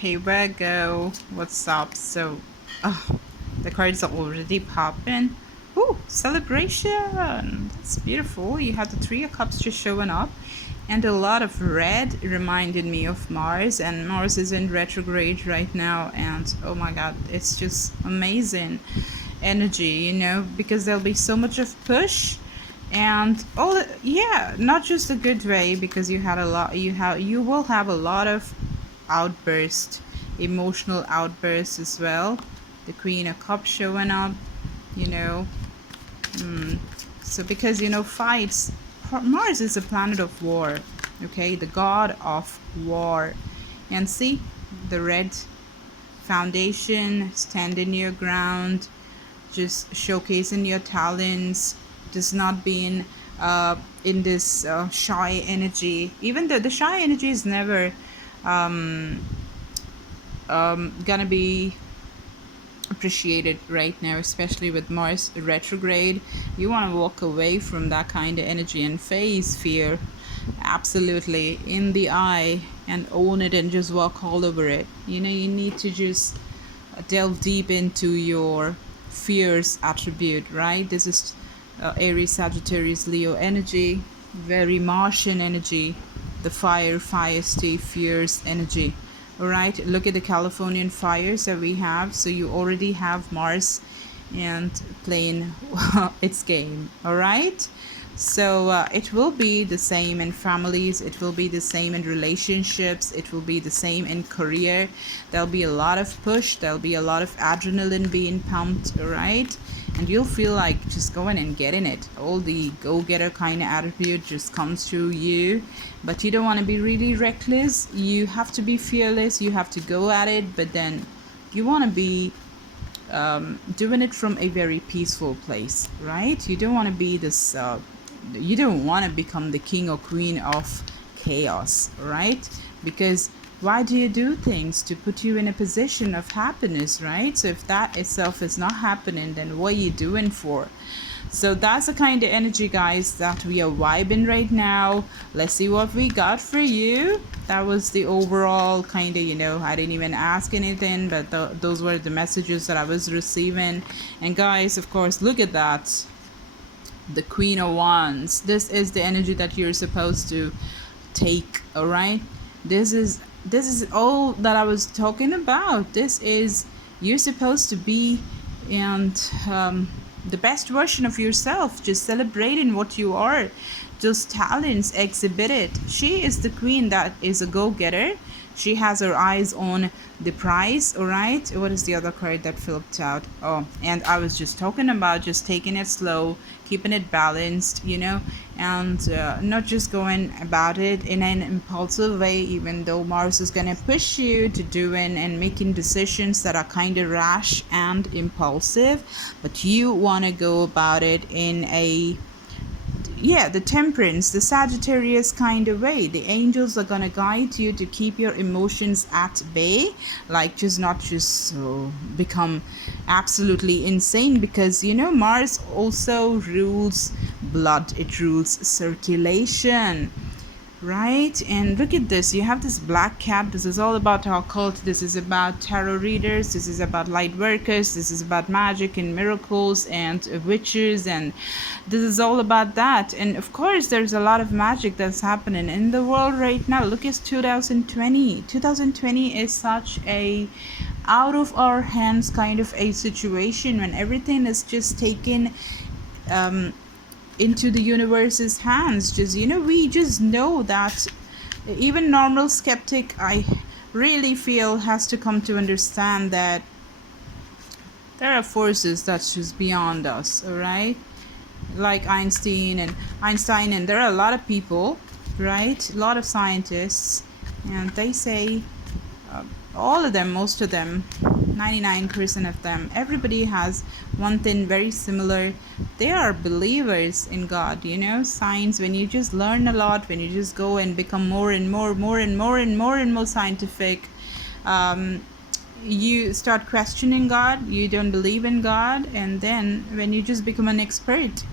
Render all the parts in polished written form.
Hey Virgo, what's up? The cards are already popping. Ooh, celebration! That's beautiful. You have the Three of Cups just showing up, and a lot of red reminded me of Mars, and Mars is in retrograde right now, and oh my god, it's just amazing energy, because there'll be so much of push and all. Yeah, not just a good way, because you will have a lot of outburst, emotional outbursts as well. The Queen of Cups showing up, you know. So because fights. Mars is a planet of war, okay, the god of war, and see the red foundation, standing your ground, just showcasing your talents, just not being in this shy energy. Even though the shy energy is never gonna be appreciated right now, especially with Mars retrograde. You want to walk away from that kind of energy and face fear absolutely in the eye and own it and just walk all over it. You need to just delve deep into your fears attribute, right? This is Aries, Sagittarius, Leo energy, very Martian energy, the feisty, fierce energy. All right, look at the Californian fires that we have. So you already have Mars and playing its game. All right, so it will be the same in families, it will be the same in relationships, it will be the same in career. There'll be a lot of push, there'll be a lot of adrenaline being pumped. All right, and you'll feel like just going and getting it. All the go-getter kind of attitude just comes through you, but you don't want to be really reckless. You have to be fearless, you have to go at it, but then you want to be doing it from a very peaceful place, right? You don't want to be this you don't want to become the king or queen of chaos, right? Because why do you do things? To put you in a position of happiness, right? So if that itself is not happening, then what are you doing for? So that's the kind of energy, guys, that we are vibing right now. Let's see what we got for you. That was the overall kind of, I didn't even ask anything, but those were the messages that I was receiving. And guys, of course, look at that. The Queen of Wands. This is the energy that you're supposed to take, all right? This is all that I was talking about. This is, you're supposed to be and the best version of yourself, just celebrating what you are, just talents exhibited. She is the queen that is a go-getter. She has her eyes on the prize. All right, what is the other card that flipped out? Oh, and I was just talking about just taking it slow, keeping it balanced, and not just going about it in an impulsive way, even though Mars is going to push you to doing and making decisions that are kind of rash and impulsive, but you want to go about it in the temperance, the Sagittarius kind of way. The angels are gonna guide you to keep your emotions at bay, like just not just become absolutely insane, because Mars also rules blood, it rules circulation, right? And look at this, you have this black cat. This is all about our cult. This is about tarot readers, this is about light workers, this is about magic and miracles and witches, and this is all about that. And of course there's a lot of magic that's happening in the world right now. Look at 2020 is such a out of our hands kind of a situation, when everything is just taken into the universe's hands. Just we just know that even normal skeptic, I really feel, has to come to understand that there are forces that's just beyond us. All right, like Einstein, and there are a lot of people, right, a lot of scientists, and they say all of them, most of them, 99% of them, everybody has one thing very similar. They are believers in God. Science, when you just learn a lot, when you just go and become more and more scientific, you start questioning God, you don't believe in God, and then when you just become an expert,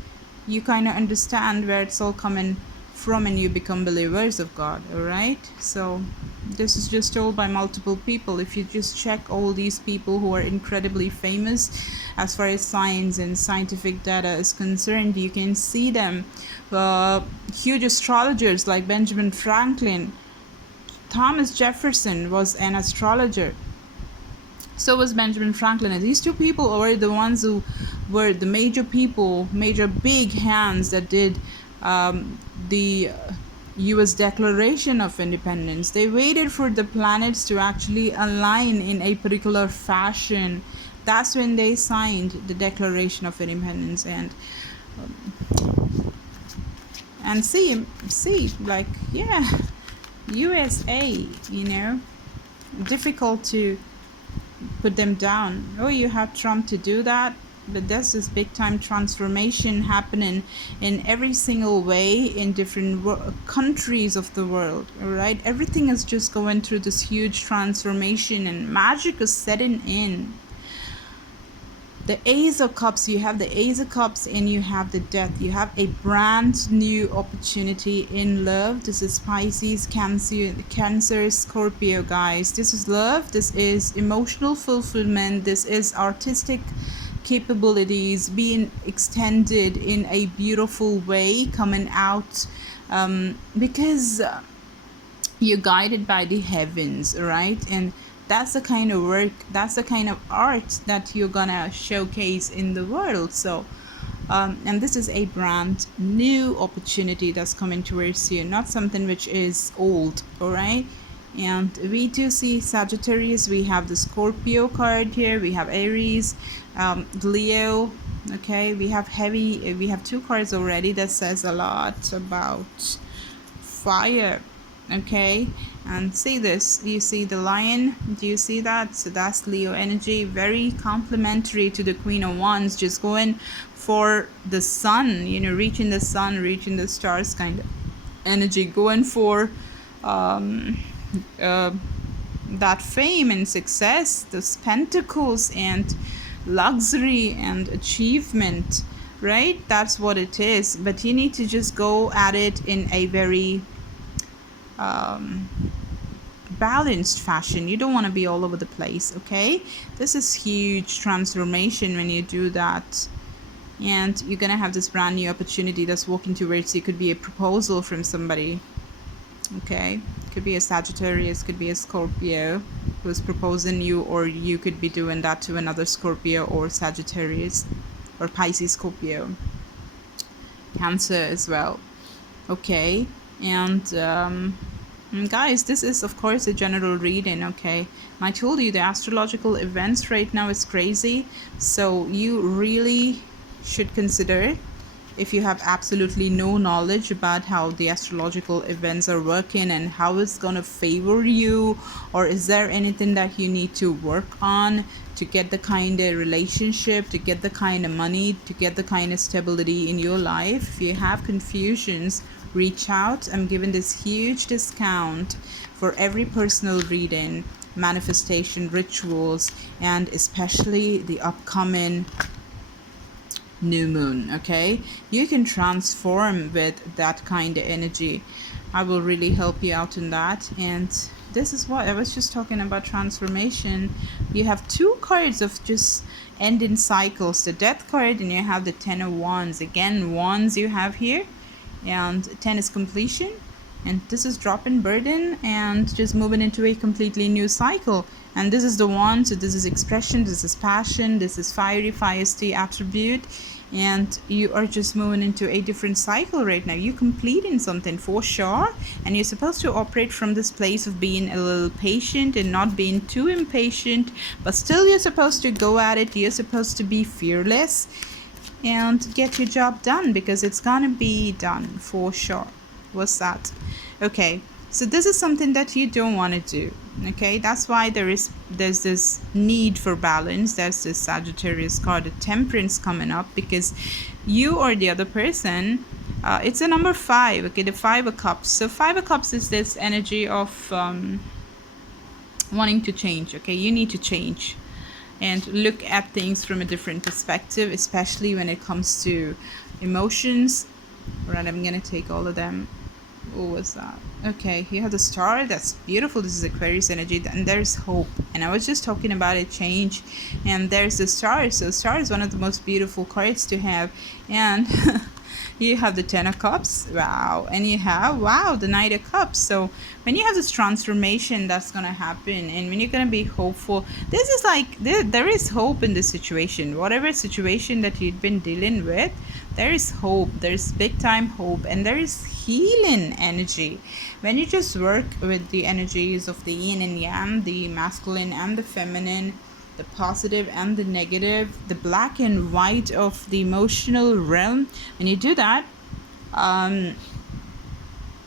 you kind of understand where it's all coming from and you become believers of God. All right, so This is just told by multiple people. If you just check all these people who are incredibly famous as far as science and scientific data is concerned, you can see them. Huge astrologers like Benjamin Franklin, Thomas Jefferson was an astrologer. So was Benjamin Franklin. And these two people were the ones who were the major people, major big hands that did the US Declaration of Independence. They waited for the planets to actually align in a particular fashion. That's when they signed the Declaration of Independence. And see, like, yeah, USA, you know, difficult to put them down. Oh, you have Trump to do that, but there's this big time transformation happening in every single way in different countries of the world. All right, everything is just going through this huge transformation, and magic is setting in. The Ace of Cups, you have the Ace of Cups and you have the Death. You have a brand new opportunity in love. This is Pisces, Cancer, Scorpio, guys. This is love. This is emotional fulfillment. This is artistic capabilities being extended in a beautiful way, coming out because you're guided by the heavens, right? And that's the kind of work, that's the kind of art that you're gonna showcase in the world. So and this is a brand new opportunity that's coming towards you, not something which is old. All right, and we do see Sagittarius. We have the Scorpio card here, we have Aries, Leo. Okay, we have two cards already that says a lot about fire. Okay, and see this, you see the lion, do you see that? So that's Leo energy, very complementary to the Queen of Wands, just going for the sun, you know, reaching the sun, reaching the stars kind of energy, going for that fame and success, those pentacles and luxury and achievement, right? That's what it is. But you need to just go at it in a very balanced fashion. You don't want to be all over the place. Okay, this is huge transformation when you do that, and you're gonna have this brand new opportunity that's walking towards you. It could be a proposal from somebody. Okay, could be a Sagittarius, could be a Scorpio who's proposing you, or you could be doing that to another Scorpio or Sagittarius or Pisces, Scorpio, Cancer as well. Okay, and guys, this is of course a general reading. Okay, I told you the astrological events right now is crazy, so you really should consider, if you have absolutely no knowledge about how the astrological events are working and how it's gonna favor you, or is there anything that you need to work on to get the kind of relationship, to get the kind of money, to get the kind of stability in your life. If you have confusions, reach out. I'm giving this huge discount for every personal reading, manifestation rituals, and especially the upcoming new moon. Okay, you can transform with that kind of energy. I will really help you out in that. And this is what I was just talking about, transformation. You have two cards of just ending cycles, the Death card, and you have the Ten of Wands. Again, wands you have here, and 10 is completion, and this is dropping burden and just moving into a completely new cycle. And this is the Wand, so this is expression, this is passion, this is fiery, feisty attribute, and you are just moving into a different cycle right now. You're completing something for sure, and you're supposed to operate from this place of being a little patient and not being too impatient, but still you're supposed to go at it. You're supposed to be fearless and get your job done, because it's gonna be done for sure. What's that? Okay, so this is something that you don't want to do. Okay, that's why there's this need for balance. There's this Sagittarius card, the Temperance, coming up, because you or the other person, it's a number 5. Okay, the 5 of Cups. So 5 of Cups is this energy of wanting to change. Okay, you need to change and look at things from a different perspective, especially when it comes to emotions. Right, I'm gonna take all of them. What was that? Okay, you have the star. That's beautiful. This is Aquarius energy, and there's hope. And I was just talking about a change, and there's the star. So star is one of the most beautiful cards to have, and you have the Ten of Cups. Wow, and you have the Knight of Cups. So when you have this transformation that's gonna happen, and when you're gonna be hopeful, this is like there is hope in this situation. Whatever situation that you've been dealing with, there is hope. There's big time hope, and there is healing energy when you just work with the energies of the yin and yang, the masculine and the feminine, the positive and the negative, the black and white of the emotional realm. When you do that,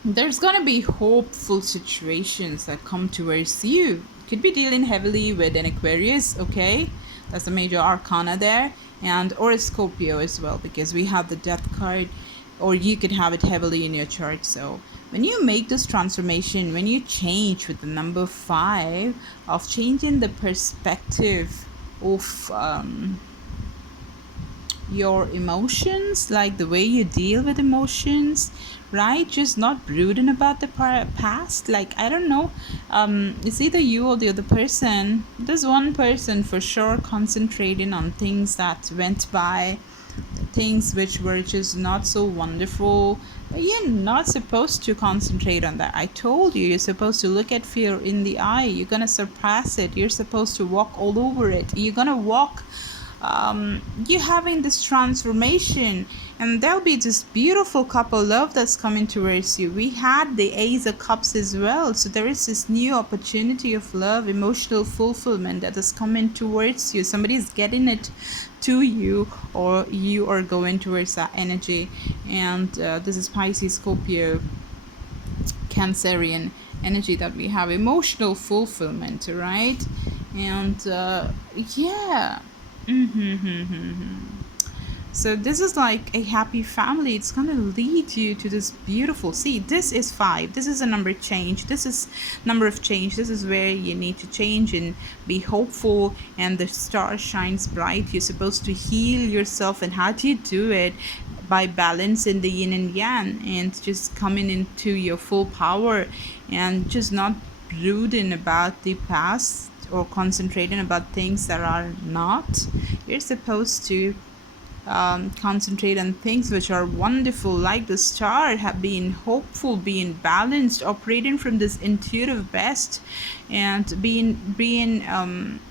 there's gonna be hopeful situations that come towards you. Could be dealing heavily with an Aquarius, okay? That's the major arcana there, and or a Scorpio as well, because we have the death card, or you could have it heavily in your chart. So when you make this transformation, when you change with the number 5 of changing the perspective of your emotions, like the way you deal with emotions, right? Just not brooding about the past. Like, I don't know, it's either you or the other person. There's one person for sure concentrating on things that went by, things which were just not so wonderful. But you're not supposed to concentrate on that. I told you, you're supposed to look at fear in the eye. You're gonna surpass it. You're supposed to walk all over it. You're gonna walk, you're having this transformation, and there'll be this beautiful couple love that's coming towards you. We had the Ace of Cups as well, so there is this new opportunity of love, emotional fulfillment that is coming towards you. Somebody's getting it to you, or you are going towards that energy. And this is Pisces, Scorpio, Cancerian energy that we have, emotional fulfillment, right? And yeah. So this is like a happy family. It's gonna lead you to this beautiful, see, this is 5, this is a number change, this is number of change, this is where you need to change and be hopeful, and the star shines bright. You're supposed to heal yourself, and how do you do it? By balancing the yin and yang, and just coming into your full power, and just not brooding about the past or concentrating about things that are not. You're supposed to concentrate on things which are wonderful, like the star, being hopeful, being balanced, operating from this intuitive best, and being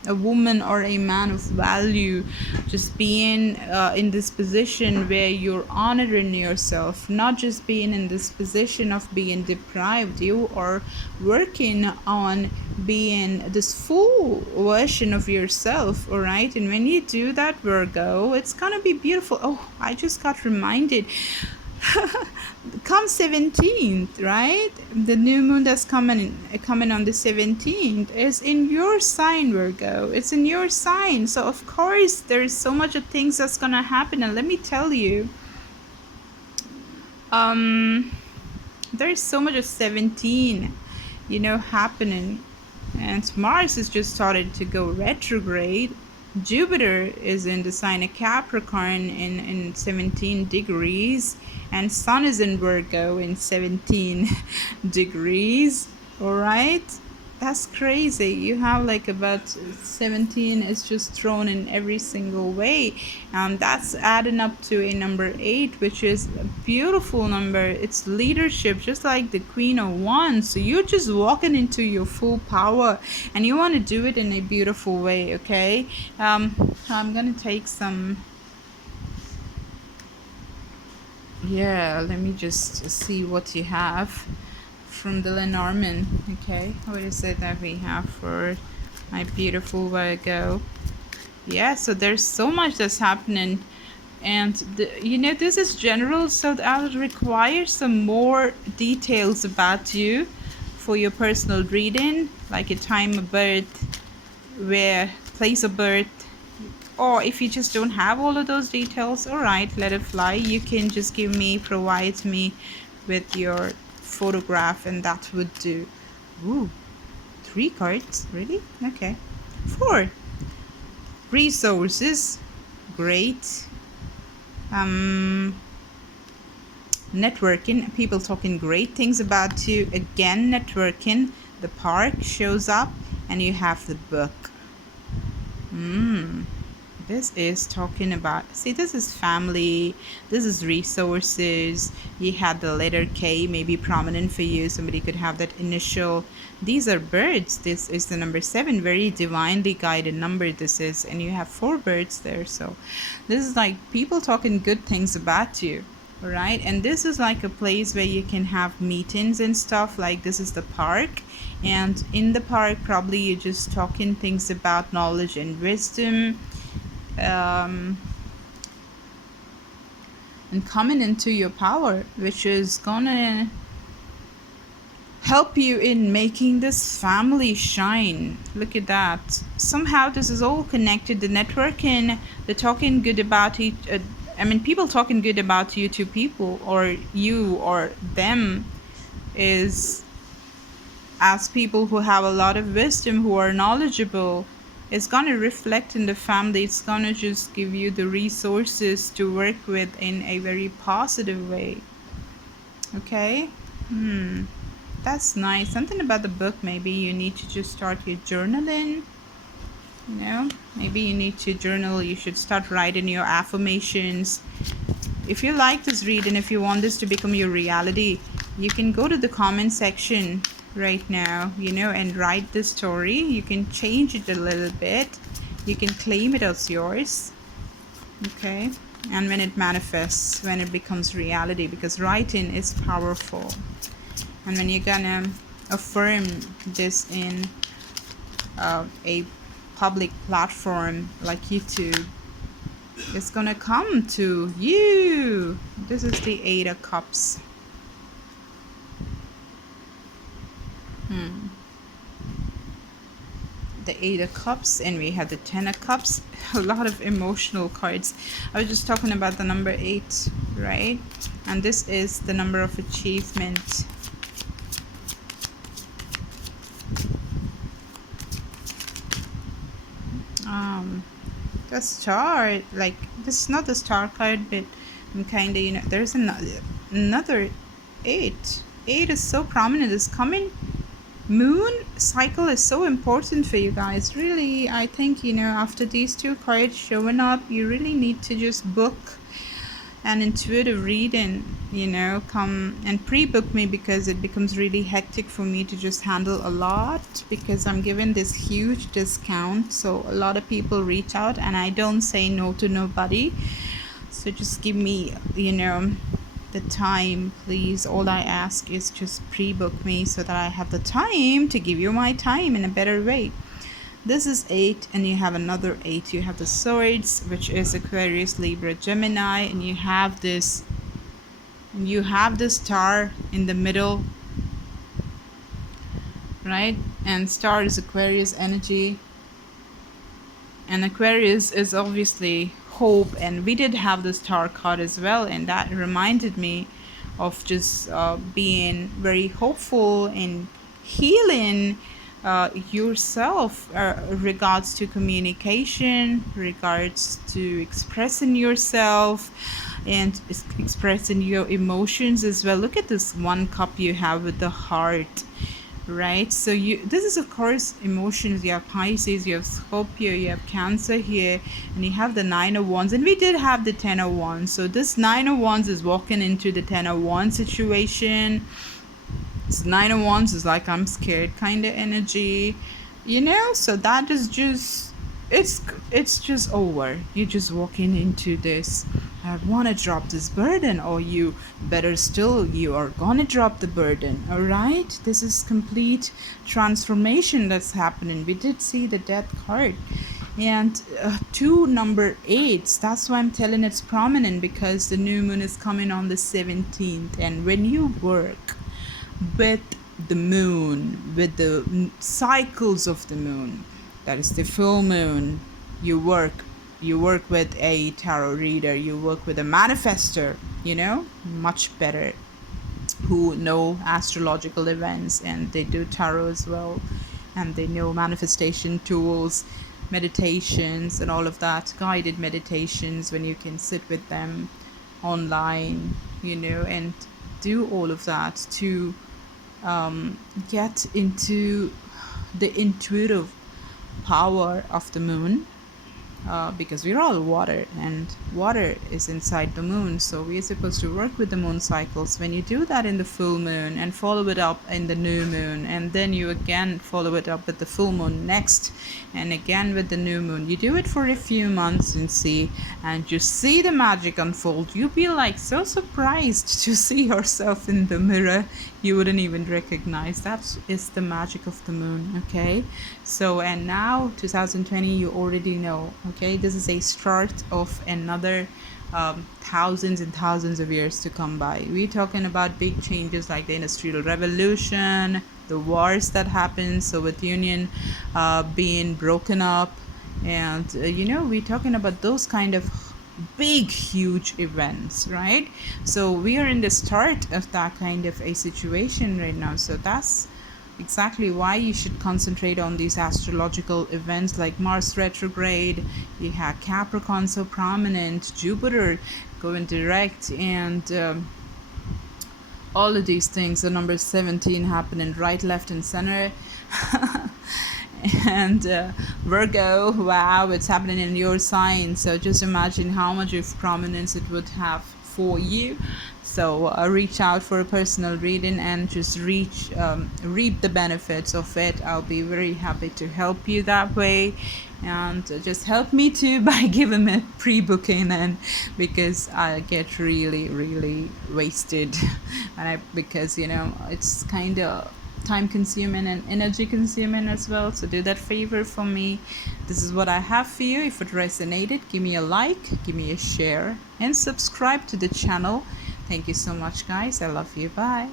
a woman or a man of value, just being in this position where you're honoring yourself, not just being in this position of being deprived. You are working on being this full version of yourself, all right? And when you do that, Virgo, it's gonna be beautiful. Oh, I just got reminded. Come 17th, right? The new moon that's coming on the 17th is in your sign, Virgo. It's in your sign. So of course there's so much of things that's gonna happen. And let me tell you, there's so much of 17, happening. And Mars has just started to go retrograde. Jupiter is in the sign of Capricorn in 17 degrees, and Sun is in Virgo in 17 degrees. All right, that's crazy. You have like about 17 is just thrown in every single way, and that's adding up to a number 8, which is a beautiful number. It's leadership, just like the Queen of Wands. So you're just walking into your full power, and you want to do it in a beautiful way. Okay, I'm gonna take some. Yeah, let me just see what you have from the Lenormand. Okay, what is it that we have for my beautiful Virgo? Yeah, so there's so much that's happening, and this is general, so I'll require some more details about you for your personal reading, like a time of birth, where place of birth. Or if you just don't have all of those details, all right, let it fly. You can just provide me with your photograph, and that would do. Ooh, 3 cards, really? Okay. 4 resources, great. networking, people talking great things about you. Again, networking, the park shows up, and you have the book. This is talking about, see, this is family, this is resources. You had the letter K, maybe prominent for you. Somebody could have that initial. These are birds. This is the number 7, very divinely guided number this is, and you have 4 birds there. So this is like people talking good things about you, right? And this is like a place where you can have meetings and stuff. Like this is the park, and in the park probably you're just talking things about knowledge and wisdom, and coming into your power, which is gonna help you in making this family shine. Look at that. Somehow this is all connected. The networking, the talking good about each, people talking good about you to people, or you or them, is as people who have a lot of wisdom, who are knowledgeable. It's going to reflect in the family. It's going to just give you the resources to work with in a very positive way. Okay? That's nice. Something about the book. Maybe you need to just start your journaling. Maybe you need to journal. You should start writing your affirmations. If you like this reading, if you want this to become your reality, you can go to the comment section right now, and write the story. You can change it a little bit. You can claim it as yours. Okay? And when it manifests, when it becomes reality, because writing is powerful. And when you're gonna affirm this in a public platform like YouTube, it's gonna come to you. This is the 8 of Cups. The 8 of Cups, and we have the 10 of Cups. A lot of emotional cards. I was just talking about the number 8, right? And this is the number of achievement. The star, like, this is not the star card, but I'm kind of, there's another 8. 8 is so prominent. This coming moon cycle is so important for you guys. Really, I think, after these 2 cards showing up, you really need to just book an intuitive reading, come and pre-book me, because it becomes really hectic for me to just handle a lot, because I'm giving this huge discount. So a lot of people reach out, and I don't say no to nobody. So just give me, the time, please. All I ask is just pre-book me so that I have the time to give you my time in a better way. This is 8, and you have another 8. You have the Swords, which is Aquarius, Libra, Gemini, and you have this star in the middle, right? And star is Aquarius energy, and Aquarius is obviously hope, and we did have the star card as well, and that reminded me of just being very hopeful and healing yourself, regards to communication, regards to expressing yourself, and expressing your emotions as well. Look at this 1 cup you have with the heart, right? So this is of course emotions. You have Pisces, you have Scorpio, you have Cancer here, and you have the 9 of Wands, and we did have the 10 of Wands. So this 9 of Wands is walking into the 10 of Wands situation. This 9 of Wands is like I'm scared kind of energy, so that is just, it's just over. You're just walking into this, I want to drop this burden, or you better still, you are gonna drop the burden. All right, this is complete transformation that's happening. We did see the Death card, and 2 number 8s. That's why I'm telling it's prominent, because the new moon is coming on the 17th, and when you work with the moon, with the cycles of the moon, that is the full moon, you work with a tarot reader, you work with a manifester, much better, who know astrological events, and they do tarot as well, and they know manifestation tools, meditations, and all of that, guided meditations when you can sit with them, online, and do all of that to get into the intuitive power of the moon, because we're all water and water is inside the moon, so we're supposed to work with the moon cycles. When you do that in the full moon and follow it up in the new moon, and then you again follow it up with the full moon next, and again with the new moon, you do it for a few months and just see the magic unfold. You'll be like so surprised to see yourself in the mirror you wouldn't even recognize. That is the magic of the moon. Okay, so and now 2020, you already know. Okay, this is a start of another thousands and thousands of years to come by. We're talking about big changes like the Industrial Revolution, the wars that happened, Soviet Union being broken up, and we're talking about those kind of big huge events, right? So we are in the start of that kind of a situation right now. So that's exactly why you should concentrate on these astrological events like Mars retrograde. You have Capricorn so prominent, Jupiter going direct, and all of these things. The number 17 happening right, left, and center. And Virgo, wow, it's happening in your sign. So just imagine how much of prominence it would have for you. So reach out for a personal reading and just reap the benefits of it. I'll be very happy to help you that way, and just help me too by giving me pre-booking, and because I get really wasted, and because it's kind of time consuming and energy consuming as well. So do that favor for me. This is what I have for you. If it resonated, give me a like, give me a share, and subscribe to the channel. Thank you so much, guys. I love you. Bye.